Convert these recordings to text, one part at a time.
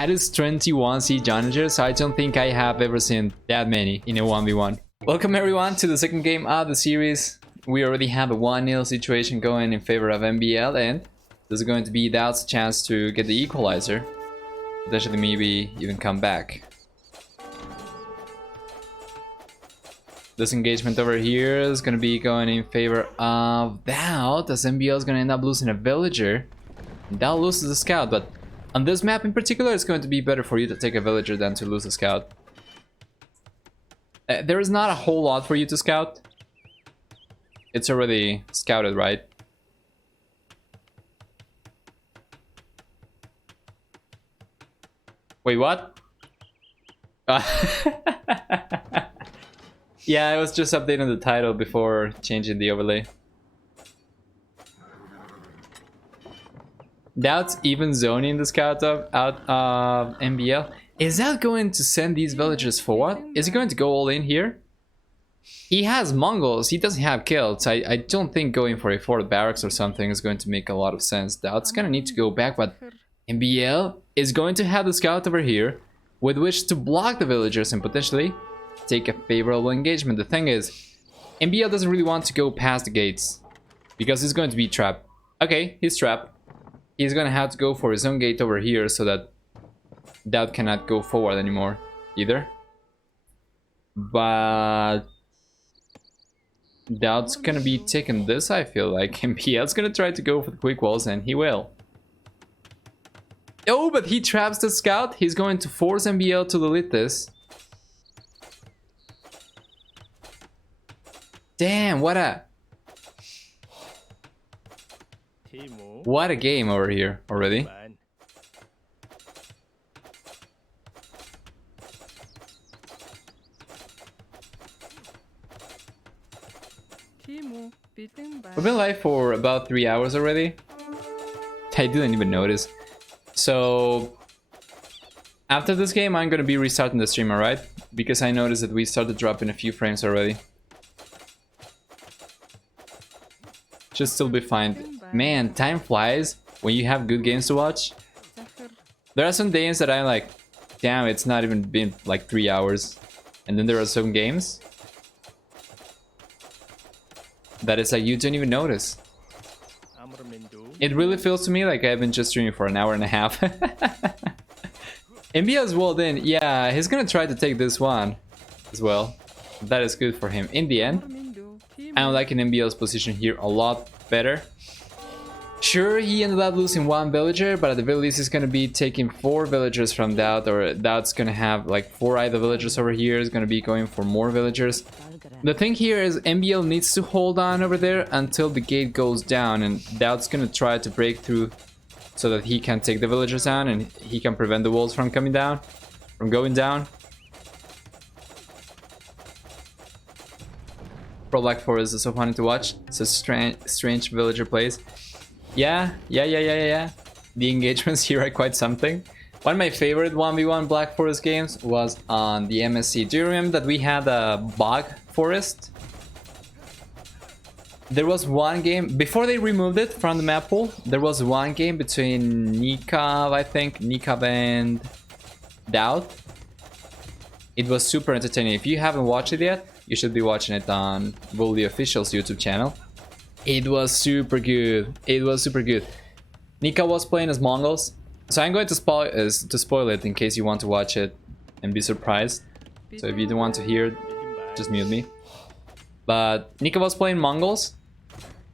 That is 21 siege onagers. I don't think I have ever seen that many in a 1v1. Welcome everyone to the second game of the series. We already have a 1-0 situation going in favor of MbL, and this is going to be DauT's chance to get the equalizer. Potentially maybe even come back. This engagement over here is going to be going in favor of DauT, as MbL is going to end up losing a villager. DauT loses a scout, but on this map in particular, it's going to be better for you to take a villager than to lose a scout. There is not a whole lot for you to scout. It's already scouted, right? Wait, what? Yeah, I was just updating the title before changing the overlay. DauT's even zoning the scout out of MbL. Is that going to send these villagers forward? Is he going to go all in here? He has Mongols, he doesn't have Celts. I don't think going for a forward barracks or something is going to make a lot of sense. DauT's gonna need to go back, but MbL is going to have the scout over here with which to block the villagers and potentially take a favorable engagement. The thing is, MbL doesn't really want to go past the gates because he's going to be trapped. Okay, he's trapped. He's gonna have to go for his own gate over here so that DauT cannot go forward anymore either. But DauT's gonna be taking this, I feel like. MbL's gonna try to go for the quick walls, and he will. Oh, but he traps the scout. He's going to force MbL to delete this. Damn, what a game over here already. We've been live for about 3 hours already. I didn't even notice. So after this game I'm gonna be restarting the stream, alright? Because I noticed that we started dropping a few frames already. Should still be fine. Man, time flies when you have good games to watch. There are some days that I'm like, damn, it's not even been like 3 hours. And then there are some games that it's like you don't even notice. It really feels to me like I've been just streaming for an hour and a half. MbL's walled in. Yeah, he's gonna try to take this one as well. That is good for him. In the end, I'm liking MbL's position here a lot better. Sure, he ended up losing one villager, but at the very least he's gonna be taking 4 villagers from DauT, or DauT's gonna have like 4 idle villagers over here. He's gonna be going for more villagers. The thing here is MbL needs to hold on over there until the gate goes down, and DauT's gonna try to break through so that he can take the villagers down and he can prevent the walls from coming down, from going down. Pro Black Forest is so funny to watch. It's a strange villager plays. Yeah. The engagements here are quite something. One of my favorite 1v1 Black Forest games was on the MSC. Do you remember that we had a bog forest? There was one game, before they removed it from the map pool, there was one game between Nikov, I think, Nikov and DauT. It was super entertaining. If you haven't watched it yet, you should be watching it on Bully Official's YouTube channel. It was super good. It was super good. Nika was playing as Mongols. So I'm going to spoil it in case you want to watch it and be surprised. So if you don't want to hear, just mute me. But Nika was playing Mongols,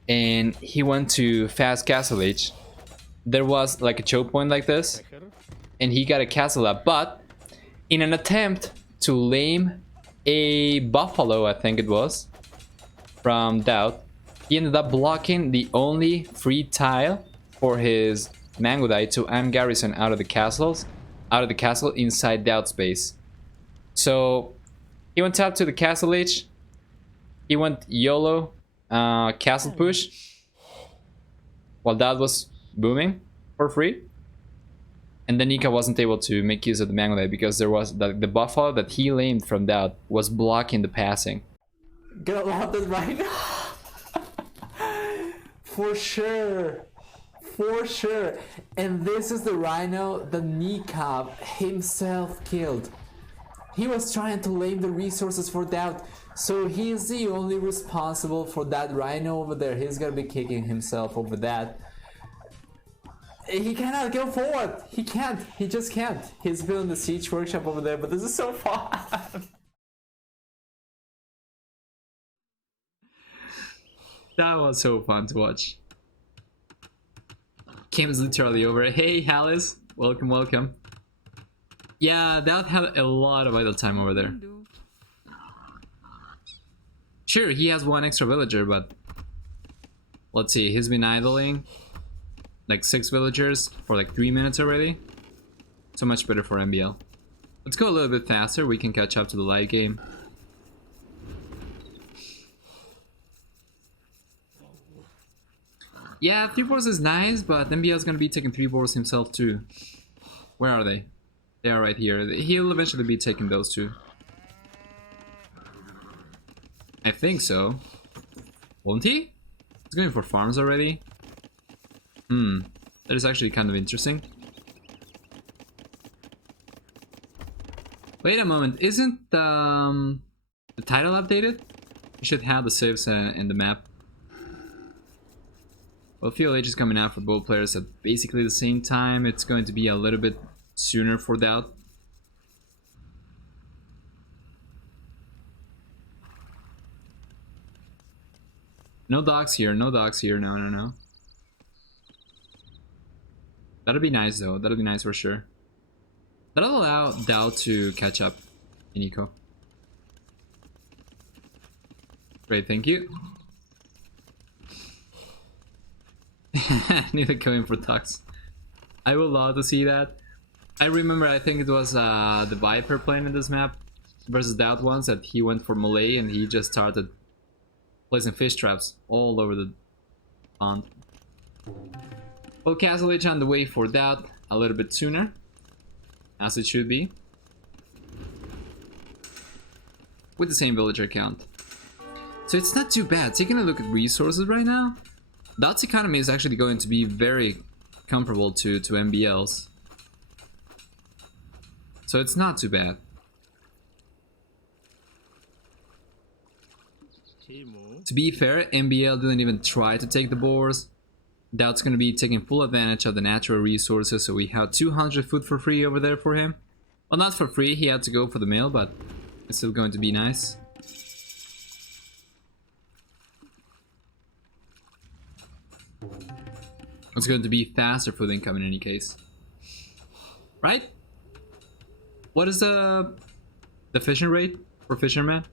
and he went to fast castle age. There was like a choke point like this, and he got a castle up. But in an attempt to lame a buffalo, I think it was, from DauT, he ended up blocking the only free tile for his Mangudai to garrison out of the castle inside DauT space. So he went up to the castle age. He went YOLO castle push while DauT was booming for free. And then Nika wasn't able to make use of the Mangudai because there was the buffalo that he lamed from DauT was blocking the passing. Gonna love this right now. For sure. for sure. And this is the rhino that Nikab himself killed. He was trying to lame the resources for DauT, so he is the only responsible for that rhino over there. He's gonna be kicking himself over that. He cannot go forward. He can't. He just can't. He's building the siege workshop over there, but this is so fun. That was so fun to watch. Game is literally over. Hey, Alice. Welcome, welcome. Yeah, that had a lot of idle time over there. Sure, he has one extra villager, but let's see, he's been idling like 6 villagers for like 3 minutes already. So much better for MbL. Let's go a little bit faster, we can catch up to the light game. Yeah, 3 boars is nice, but MbL is gonna be taking 3 boars himself too. Where are they? They are right here. He'll eventually be taking those two. I think so. Won't he? He's going for farms already. That is actually kind of interesting. Wait a moment, isn't the title updated? You should have the saves in the map. Well, Feudal Age is coming out for both players at basically the same time. It's going to be a little bit sooner for DauT. No dogs here, no dogs here, no. That'll be nice though, that'll be nice for sure. That'll allow DauT to catch up in eco. Great, thank you. Need to go in for Tux. I would love to see that. I remember, I think it was the Viper playing in this map versus DauT once, that he went for Malay and he just started placing fish traps all over the pond. Well, Castle Age on the way for DauT a little bit sooner, as it should be, with the same villager count. So it's not too bad. Taking a look at resources right now, DauT's economy is actually going to be very comparable to MbL's. So it's not too bad. To be fair, MbL didn't even try to take the boars. DauT's gonna be taking full advantage of the natural resources, so we have 200 food for free over there for him. Well, not for free, he had to go for the meal, but it's still going to be nice. It's going to be faster food income in any case. Right? What is the fishing rate for fishermen?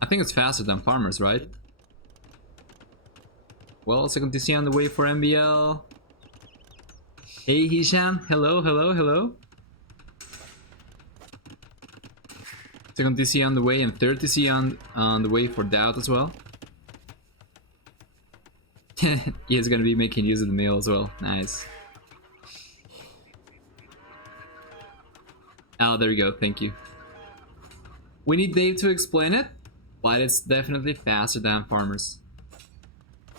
I think it's faster than farmers, right? Well, second TC on the way for MbL. Hey Hisham, hello. Second TC on the way and third TC on the way for DauT as well. He's gonna be making use of the meal as well. Nice. Oh, there we go. Thank you. We need Dave to explain it, but it's definitely faster than farmers.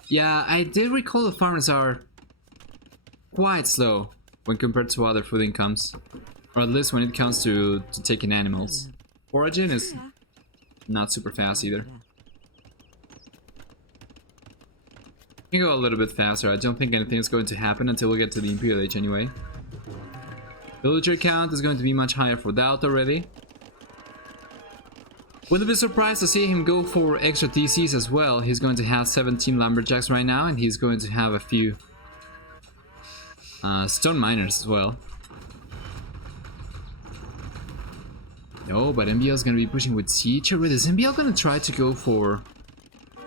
Yeah, I did recall that farmers are quite slow when compared to other food incomes, or at least when it comes to taking animals. Foraging is not super fast either. We can go a little bit faster. I don't think anything is going to happen until we get to the Imperial Age anyway. Villager count is going to be much higher for DauT already. Wouldn't be surprised to see him go for extra TCs as well. He's going to have 17 lumberjacks right now, and he's going to have a few stone miners as well. No, but MbL is going to be pushing with siege already. Is MbL going to try to go for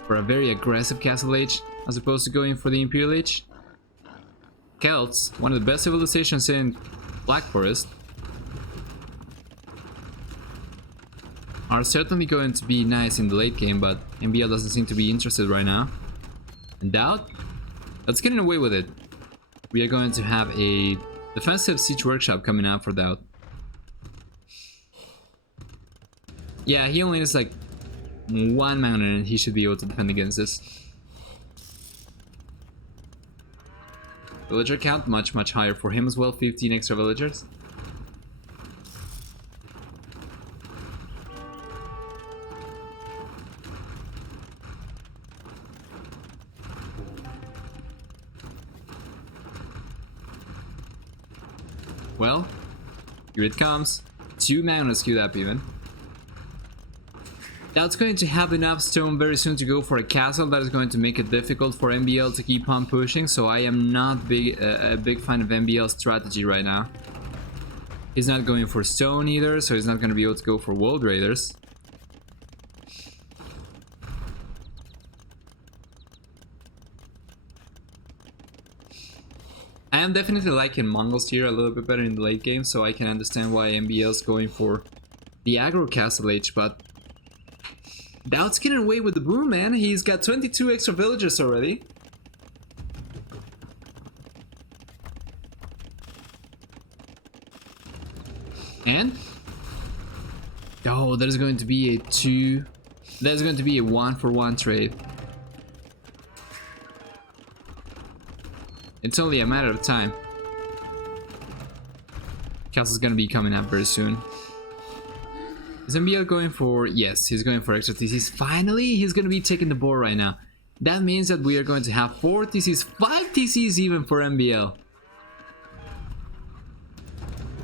a very aggressive Castle Age as opposed to going for the Imperial Age? Celts, one of the best civilizations in Black Forest, are certainly going to be nice in the late game, but MbL doesn't seem to be interested right now. And DauT? Let's get away with it. We are going to have a defensive siege workshop coming out for DauT. Yeah, he only needs like one mountain and he should be able to defend against this. Villager count much higher for him as well, 15 extra villagers. Well, here it comes. 2 Magnus queued up even. That's going to have enough stone very soon to go for a castle. That is going to make it difficult for MbL to keep on pushing, so I am not a big fan of MbL's strategy right now. He's not going for stone either, so he's not going to be able to go for world raiders. I am definitely liking Mongols here a little bit better in the late game, so I can understand why MbL's going for the aggro castle age, but DauT's getting away with the boom, man. He's got 22 extra villagers already. And oh, there's going to be a 2. There's going to be a 1-for-1 trade. It's only a matter of time. Castle's gonna be coming up very soon. Is MbL going for... Yes, he's going for extra TCs. Finally, he's gonna be taking the board right now. That means that we are going to have 4 TCs, 5 TCs even for MbL.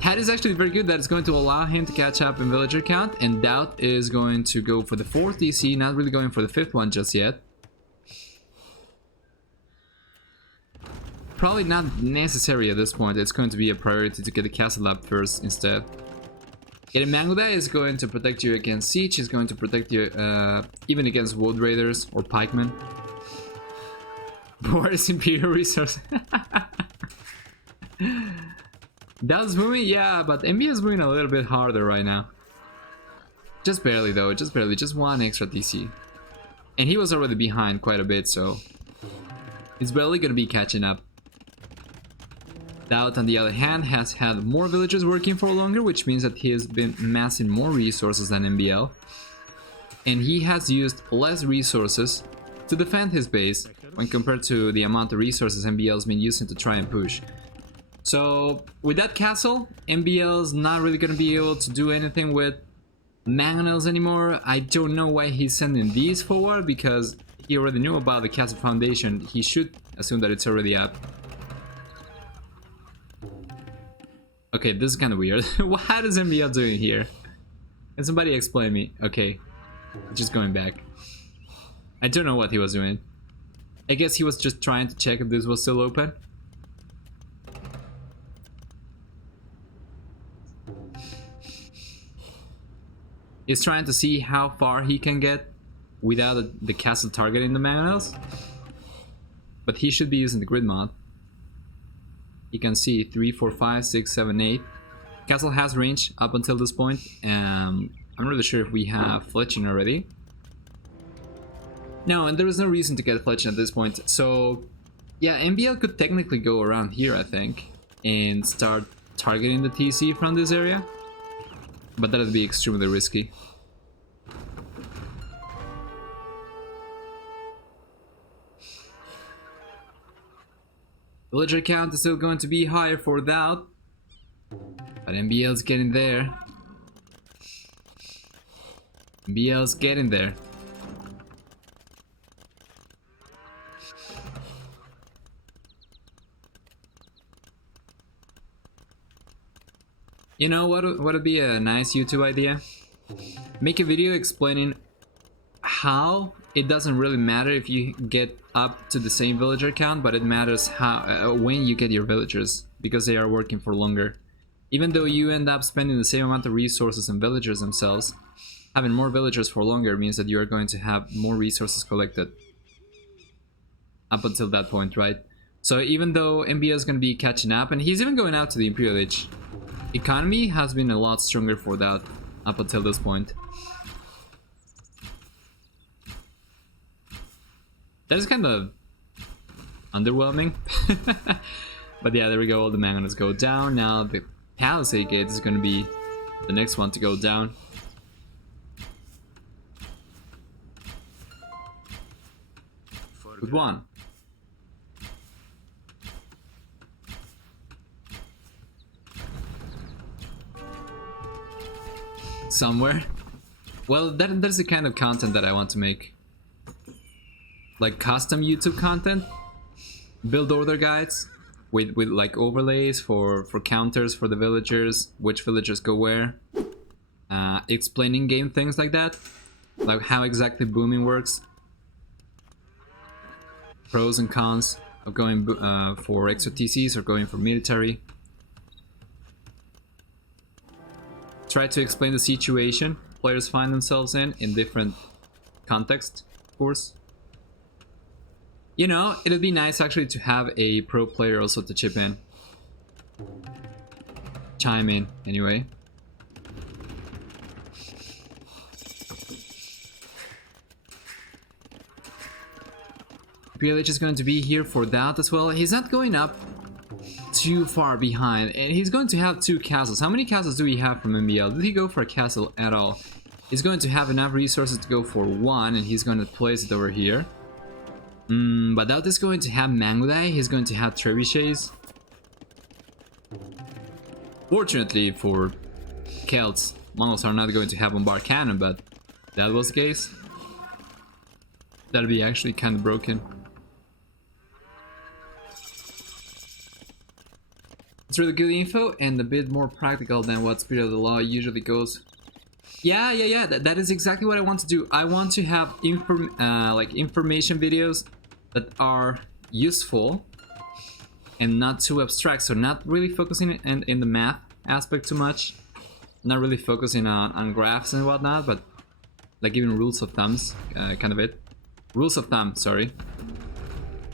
That is actually very good. That is going to allow him to catch up in villager count. And DauT is going to go for the 4th TC, not really going for the 5th one just yet. Probably not necessary at this point. It's going to be a priority to get the castle up first instead. Getting Mangudai is going to protect you against siege. He's going to protect you even against world raiders or pikemen. Where is Imperial Resource? That's moving, yeah, but MbL is moving a little bit harder right now. Just barely though, just barely, just 1 extra TC. And he was already behind quite a bit, so he's barely gonna be catching up. DauT, on the other hand, has had more villagers working for longer, which means that he has been amassing more resources than MbL. And he has used less resources to defend his base when compared to the amount of resources MbL has been using to try and push. So, with that castle, MbL's not really going to be able to do anything with mangonels anymore. I don't know why he's sending these forward, because he already knew about the castle foundation. He should assume that it's already up. Okay, this is kind of weird. What is MbL doing here? Can somebody explain me? Okay, just going back. I don't know what he was doing. I guess he was just trying to check if this was still open. He's trying to see how far he can get without the castle targeting the mangonels. But he should be using the grid mod. You can see 3, 4, 5, 6, 7, 8. Castle has range up until this point. I'm not really sure if we have fletching already. No, and there is no reason to get fletching at this point. So, yeah, MbL could technically go around here, I think, and start targeting the TC from this area. But that would be extremely risky. Villager count is still going to be higher for DauT, but MbL's getting there. MbL's getting there. You know what would be a nice YouTube idea? Make a video explaining how it doesn't really matter if you get up to the same villager count, but it matters how when you get your villagers, because they are working for longer. Even though you end up spending the same amount of resources on villagers themselves, having more villagers for longer means that you are going to have more resources collected up until that point, right? So even though MbL is going to be catching up, and he's even going out to the Imperial Age, economy has been a lot stronger for DauT up until this point. That is kind of underwhelming. But yeah, there we go, all the mangonels go down. Now the Palisade Gate is going to be the next one to go down. Good one. somewhere. Well, that's the kind of content that I want to make. Like custom YouTube content, build order guides with like overlays for counters for the villagers, which villagers go where, explaining game things like that, like how exactly booming works, pros and cons of going for extra TCs or going for military. Try to explain the situation players find themselves in different contexts, of course. You know, it'd be nice actually to have a pro player also to chip in. Chime in, anyway. PLH is going to be here for that as well. He's not going up too far behind, and he's going to have 2 castles. How many castles do we have from MbL? Did he go for a castle at all? He's going to have enough resources to go for 1, and he's going to place it over here. But DauT is going to have Mangudai, he's going to have trebuchets. Fortunately for Celts, Mongols are not going to have bombard cannon, but that was the case. That'd be actually kind of broken. It's really good info and a bit more practical than what Spirit of the Law usually goes. Yeah, that is exactly what I want to do. I want to have like information videos that are useful and not too abstract, so not really focusing in the math aspect too much, not really focusing on graphs and whatnot, but like even rules of thumbs, kind of it. Rules of thumb, sorry.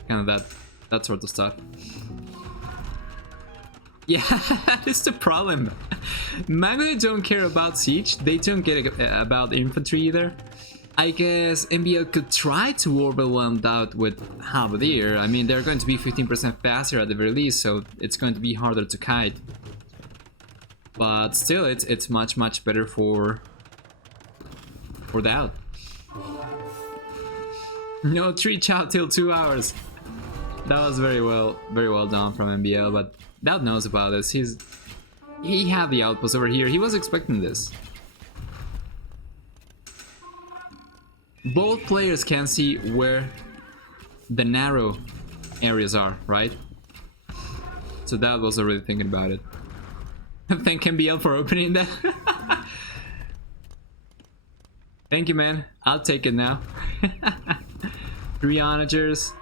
Kind of that sort of stuff. Yeah, that is the problem. Mangudai don't care about siege, they don't care about infantry either. I guess MbL could try to overwhelm DauT with Halberdier. I mean, they're going to be 15% faster at the very least, so it's going to be harder to kite. But still, it's much better for DauT. No tree chop till 2 hours. That was very well done from MbL, but DauT knows about this. He had the outpost over here. He was expecting this. Both players can see where the narrow areas are, right? So DauT was already thinking about it. Thank MbL for opening that. Thank you, man. I'll take it now. 3 onagers.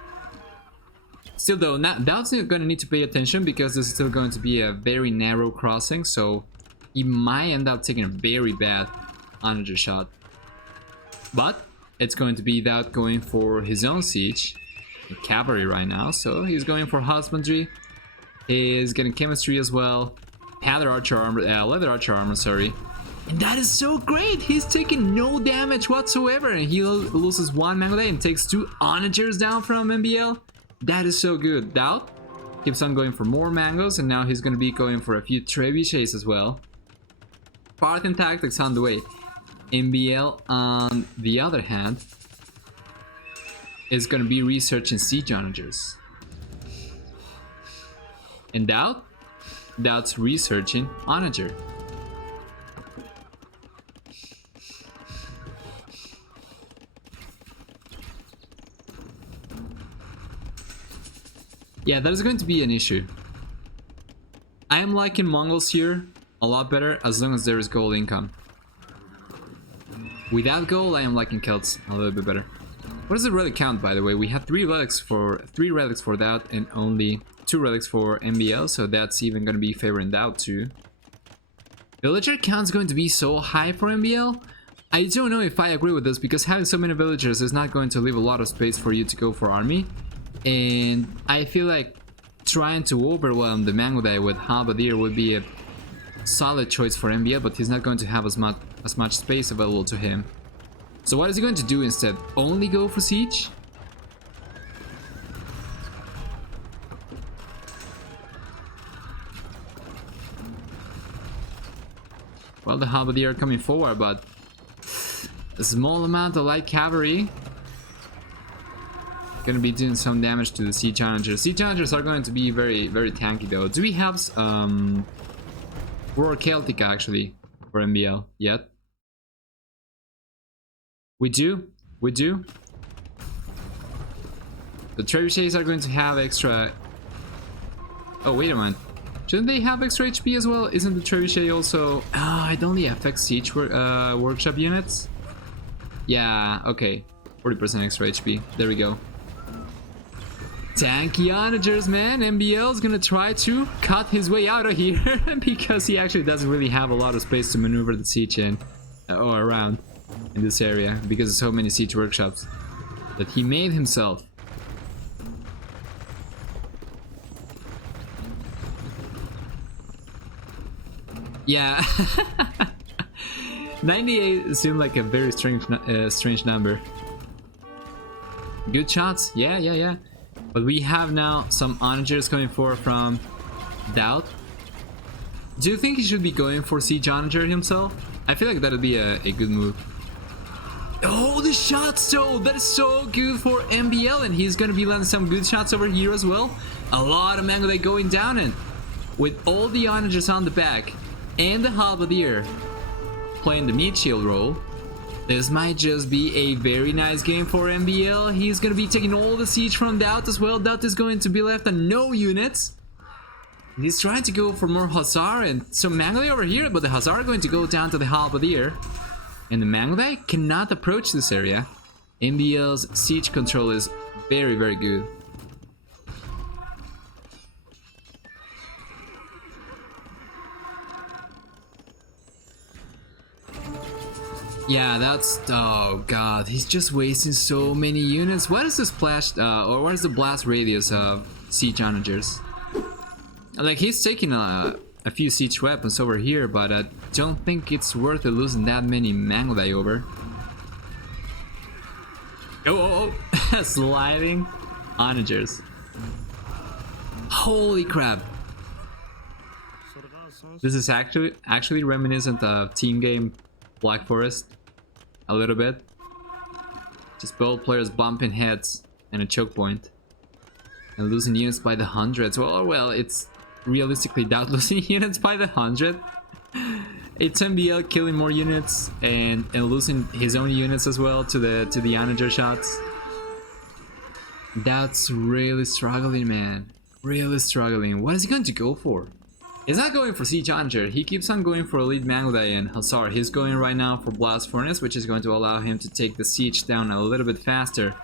Still though, DauT's gonna need to pay attention because this is still going to be a very narrow crossing, so he might end up taking a very bad onager shot. But it's going to be DauT going for his own siege, cavalry right now, so he's going for husbandry. He's getting chemistry as well, leather archer armor, sorry. And that is so great! He's taking no damage whatsoever, and he loses 1 Mangudai and takes 2 onagers down from MbL. That is so good. DauT keeps on going for more mangoes, and now he's going to be going for a few trebuchets as well. Parthian tactics on the way. MbL, on the other hand, is going to be researching siege onagers. And DauT's researching onager. Yeah, that is going to be an issue. I am liking Mongols here a lot better as long as there is gold income. Without gold, I am liking Celts a little bit better. What does it really count, by the way? We have 3 relics for DauT and only 2 relics for MbL, so that's even going to be favoring DauT too. Villager count is going to be so high for MbL. I don't know if I agree with this, because having so many villagers is not going to leave a lot of space for you to go for army. And I feel like trying to overwhelm the Mangudai with Halberdier would be a solid choice for MbL, but he's not going to have as much space available to him. So what is he going to do instead? Only go for siege? Well, the Halberdier are coming forward, but a small amount of light cavalry gonna be doing some damage to the siege onagers. Siege onagers are going to be very tanky though. Do we have Roar Celtica actually for MbL yet? We do. We do. The trebuchets are going to have extra... Oh, wait a minute. Shouldn't they have extra HP as well? Isn't the trebuchet also... Ah, it only affects siege workshop units? Yeah, okay. 40% extra HP. There we go. Tanky onagers, man. MbL is gonna try to cut his way out of here because he actually doesn't really have a lot of space to maneuver the siege in or around in this area because of so many siege workshops that he made himself. Yeah. 98 seemed like a very strange number. Good shots. Yeah. But we have now some onagers coming forward from DauT. Do you think he should be going for siege onager himself? I feel like that would be a good move. Oh, the shots though! That is so good for MbL, and he's gonna be landing some good shots over here as well. A lot of Mangudai going down, and with all the onagers on the back and the halberdier playing the meat shield role, this might just be a very nice game for MbL. He's gonna be taking all the siege from DauT as well. DauT is going to be left on no units. He's trying to go for more Hussar and some Mangudai over here, but the Hussar are going to go down to the halberdier. And the Mangudai cannot approach this area. MbL's siege control is very, very good. Yeah, that's... Oh god, he's just wasting so many units. What is the splash, or what is the blast radius of siege onagers? Like, he's taking a few siege weapons over here, but I don't think it's worth it losing that many Mangudai over. Oh. Sliding onagers. Holy crap. This is actually reminiscent of team game Black Forest. A little bit. Just both players bumping heads and a choke point. And losing units by the hundreds. Well, it's realistically DauT losing units by the 100. It's MbL killing more units and losing his own units as well to the onager shots. DauT's really struggling, man. Really struggling. What is he going to go for? He's not going for siege onager. He keeps on going for elite Mangudai and Hussar. He's going right now for blast furnace, which is going to allow him to take the siege down a little bit faster.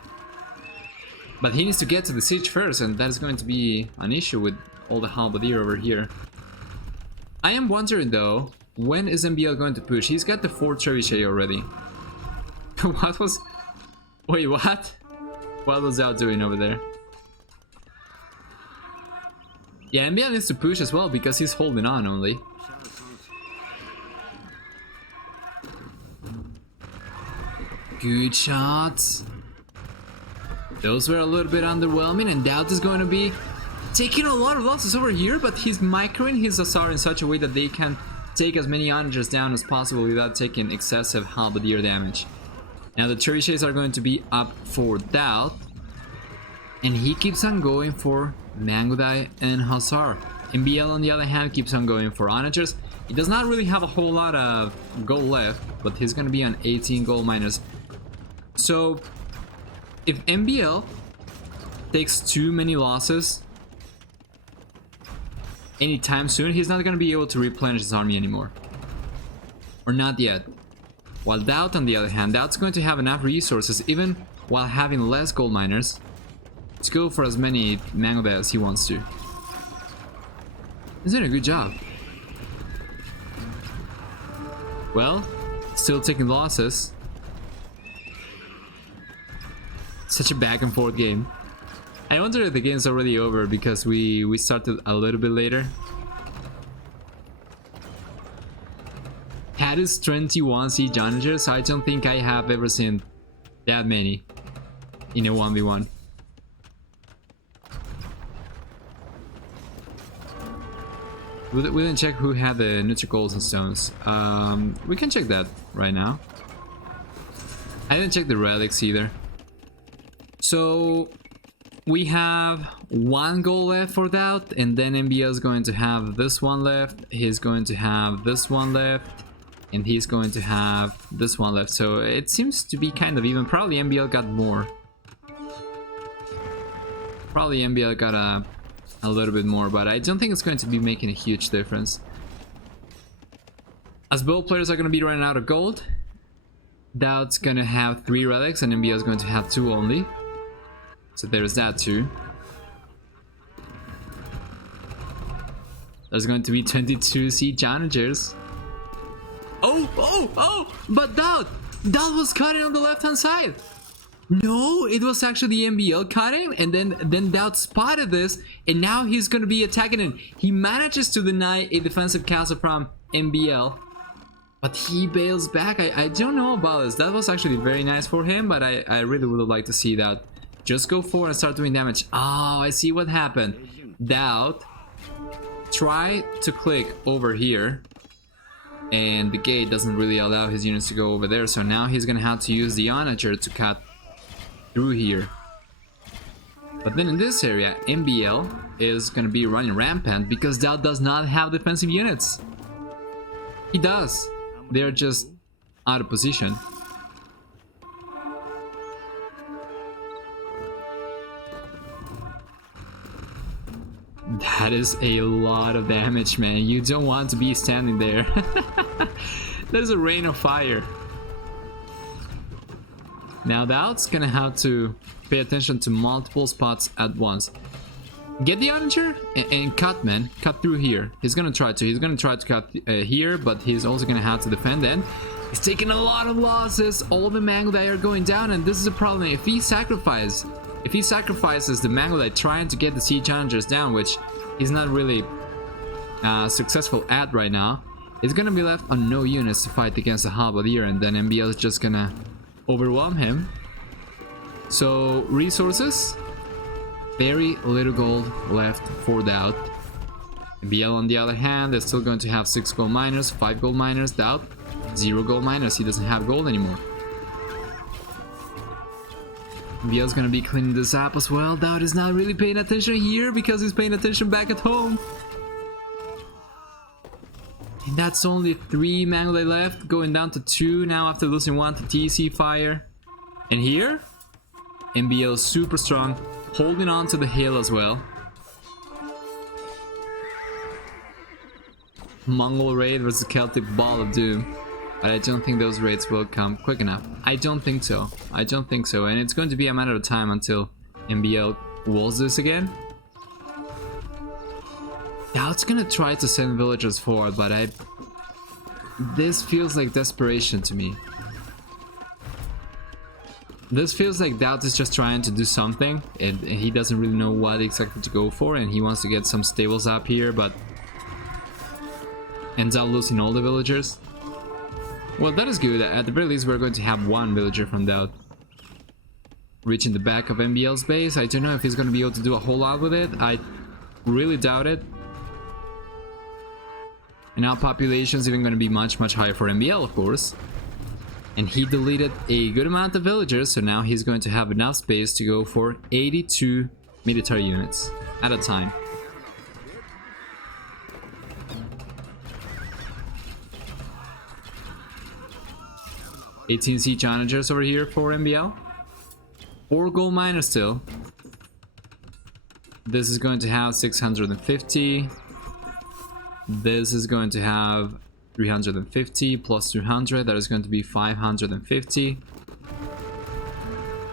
But he needs to get to the siege first, and that is going to be an issue with all the halberdier over here. I am wondering though, when is MbL going to push? He's got the 4 trebuchet already. What was... Wait, what? What was DauT doing over there? Yeah, MbL needs to push as well because he's holding on only. Good shots. Those were a little bit underwhelming, and DauT is going to be taking a lot of losses over here, but he's microing his Hussar in such a way that they can take as many onagers down as possible without taking excessive halberdier damage. Now the trebuchets are going to be up for DauT, and he keeps on going for Mangudai and Hussar. MbL on the other hand keeps on going for onagers. He does not really have a whole lot of gold left, but he's going to be on 18 gold minus. So if MbL takes too many losses anytime soon, he's not going to be able to replenish his army anymore. Or not yet. While DauT on the other hand, DauT's going to have enough resources even while having less gold miners to go for as many Mangudai as he wants to. He's doing a good job. Well, still taking losses. Such a back and forth game. I wonder if the game's already over because we started a little bit later. Had is 21 siege onagers. I don't think I have ever seen that many in a 1v1. We didn't check who had the Nutricals and stones. We can check that right now. I didn't check the relics either. So we have 1 goal left for DauT, and then MbL is going to have this one left. He's going to have this one left, and he's going to have this one left. So it seems to be kind of even. Probably MbL got more. Probably MbL got a little bit more, but I don't think it's going to be making a huge difference. As both players are going to be running out of gold, DauT's going to have 3 relics and MbL is going to have 2 only. So there's that too. There's going to be 22 siege challengers. Oh! But DauT was cutting on the left hand side. No, it was actually MbL cutting, and then DauT spotted this, and now he's going to be attacking him. He manages to deny a defensive castle from MbL, but he bails back. I don't know about this. That was actually very nice for him, but I really would have liked to see that. Just go forward and start doing damage. Oh, I see what happened. DauT tried to click over here, and the gate doesn't really allow his units to go over there, so now he's going to have to use the onager to cut through here. But then in this area, MbL is going to be running rampant because DauT does not have defensive units. He does. They're just out of position. That is a lot of damage, man. You don't want to be standing there. There's a rain of fire. Now DauT's gonna have to pay attention to multiple spots at once. Get the onager and cut, man. Cut through here. He's gonna try to cut here, but he's also gonna have to defend. And he's taking a lot of losses. All the Mangudai are going down, and this is a problem. If he sacrifices the Mangudai trying to get the siege challengers down, which he's not really successful at right now, he's gonna be left on no units to fight against the halberdier, and then MbL is just gonna overwhelm him. So resources, very little gold left for DauT. MbL on the other hand is still going to have 6 gold miners, 5 gold miners. DauT 0 gold miners. He doesn't have gold anymore. MbL is gonna be cleaning this up as well. DauT is not really paying attention here because he's paying attention back at home. And that's only 3 Mangudai left, going down to 2 now after losing 1 to TC fire. And here, MbL is super strong, holding on to the hill as well. Mongol raid versus Celtic ball of doom. But I don't think those raids will come quick enough. I don't think so. And it's going to be a matter of time until MbL walls this again. DauT's gonna try to send villagers forward, but this feels like desperation to me. This feels like DauT is just trying to do something, and he doesn't really know what exactly to go for, and he wants to get some stables up here, but ends up losing all the villagers. Well, that is good. At the very least, we're going to have 1 villager from DauT reaching the back of MbL's base. I don't know if he's going to be able to do a whole lot with it. I really doubt it. And now population is even going to be much higher for MbL, of course. And he deleted a good amount of villagers, so now he's going to have enough space to go for 82 military units at a time. $18 siege challengers over here for MbL. 4 gold miners still. This is going to have 650. This is going to have 350 plus 200. That is going to be 550.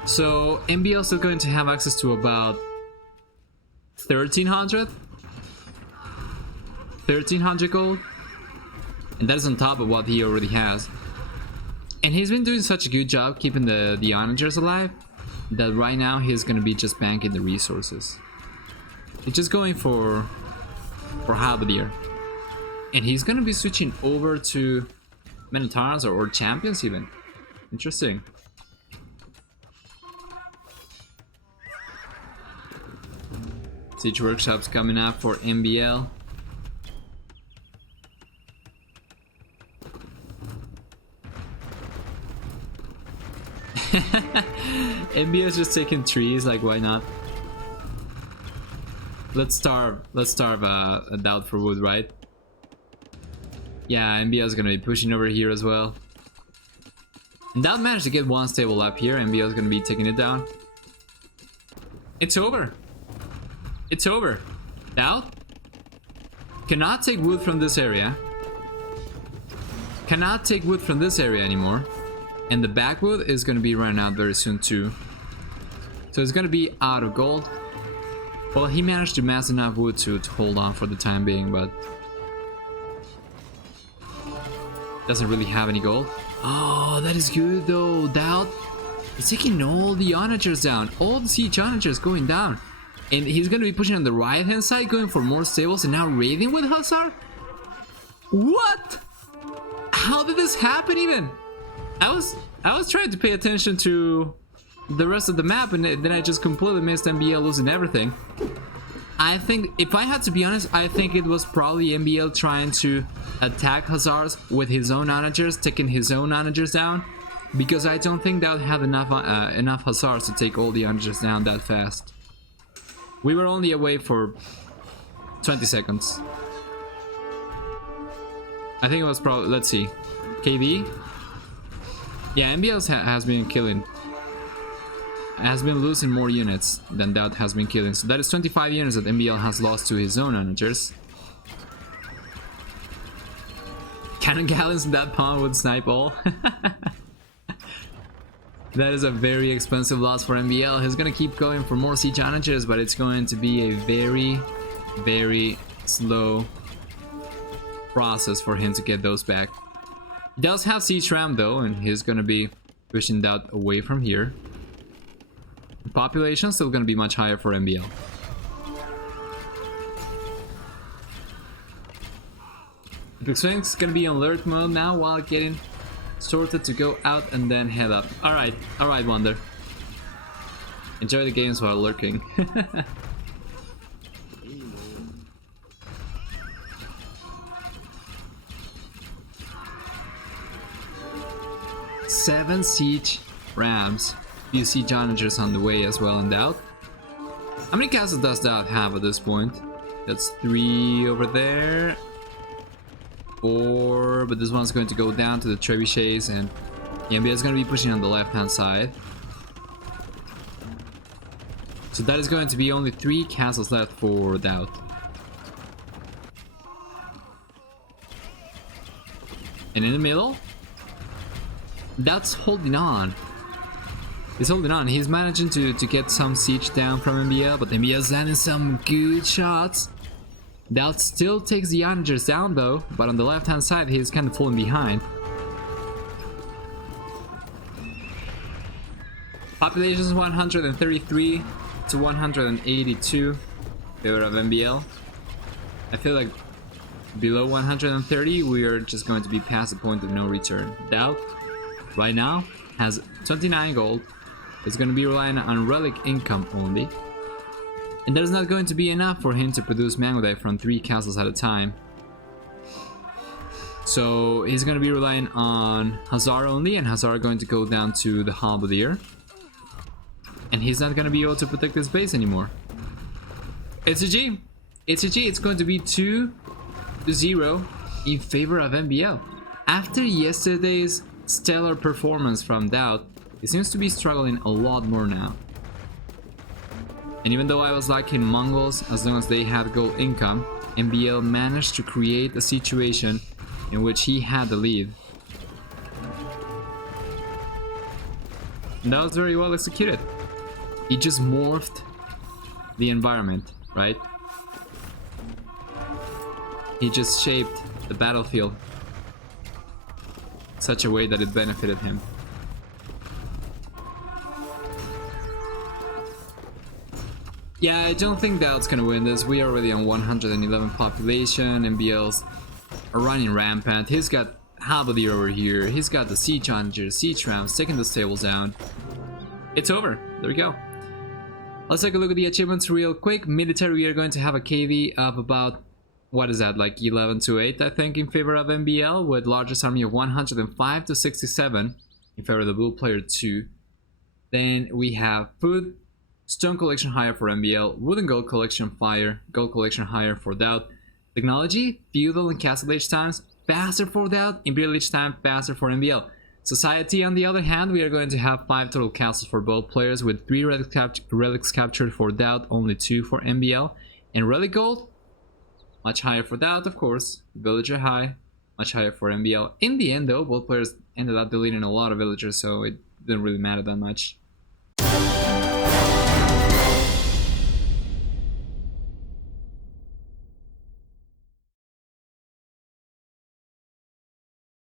So MbL is still going to have access to about 1300 gold, and that is on top of what he already has. And he's been doing such a good job keeping the onagers alive that right now he's gonna be just banking the resources. He's just going for halberdier. And he's gonna be switching over to Minotaurs or champions even. Interesting. Siege workshops coming up for MbL. MbL is just taking trees, like why not? Let's starve a DauT for wood, right? Yeah, MbL is gonna be pushing over here as well. And DauT managed to get one stable up here. MbL is gonna be taking it down. It's over. It's over. DauT cannot take wood from this area. Cannot take wood from this area anymore. And the backwood is gonna be running out very soon too. So it's gonna be out of gold. Well, he managed to mass enough wood to hold on for the time being, but doesn't really have any gold. Oh, that is good though. DauT is taking all the onagers down. All the siege onagers going down. And he's going to be pushing on the right hand side, going for more stables, and now raiding with Hussar? What? How did this happen even? I was trying to pay attention to the rest of the map, and then I just completely missed MbL losing everything. I think, if I had to be honest, I think it was probably MbL trying to attack Hussars with his own onagers, taking his own onagers down, because I don't think DauT had enough Hussars to take all the onagers down that fast. We were only away for 20 seconds. I think it was probably, let's see, KV? Yeah, MbL has been killing. Has been losing more units than DauT has been killing. So that is 25 units that MbL has lost to his own onagers. Cannon gallons in that pawn would snipe all. That is a very expensive loss for MbL. He's gonna keep going for more siege onagers, but it's going to be a very, very slow process for him to get those back. He does have siege ram though, and he's gonna be pushing DauT away from here. The population still gonna be much higher for MbL. Epic Sphinx is gonna be on alert mode now while getting sorted to go out and then head up. Alright, Wonder. Enjoy the games while lurking. Seven siege rams. You see onagers on the way as well in DauT. How many castles does DauT have at this point? That's 3 over there. 4, but this one's going to go down to the trebuchets, and MbL is going to be pushing on the left hand side. So that is going to be only 3 castles left for DauT. And in the middle, DauT's holding on. He's holding on. He's managing to get some siege down from MbL, but MbL's landing some good shots. DauT still takes the onagers down though, but on the left hand side he's kind of falling behind. Population is 133 to 182 in favor of MbL. I feel like below 130 we are just going to be past the point of no return. DauT right now has 29 gold. It's going to be relying on relic income only. And there's not going to be enough for him to produce Mangudai from 3 castles at a time. So he's going to be relying on Hussar only, and Hussar are going to go down to the Halberdier. And he's not going to be able to protect his base anymore. It's a G. It's a G. It's going to be 2-0 in favor of MbL. After yesterday's stellar performance from DauT, he seems to be struggling a lot more now. And even though I was liking Mongols, as long as they had gold income, MbL managed to create a situation in which he had the lead. And that was very well executed. He just morphed the environment, right? He just shaped the battlefield in such a way that it benefited him. Yeah, I don't think DauT's gonna win this. We are already on 111 population. MbL's are running rampant. He's got Halberdier over here. He's got the siege onagers, siege rams, taking the stables down. It's over. There we go. Let's take a look at the achievements real quick. Military, we are going to have a KV of about, what is that, like 11 to 8, I think, in favor of MbL, with largest army of 105 to 67 in favor of the blue player 2. Then we have food. Stone collection higher for MbL, wood and gold collection higher for DauT. Technology, feudal and castle age times, faster for DauT, Imperial each time faster for MbL. Society, on the other hand, we are going to have 5 total castles for both players, with 3 relics captured for DauT, only 2 for MbL. And relic gold, much higher for DauT, of course. Villager high, much higher for MbL. In the end, though, both players ended up deleting a lot of villagers, so it didn't really matter that much.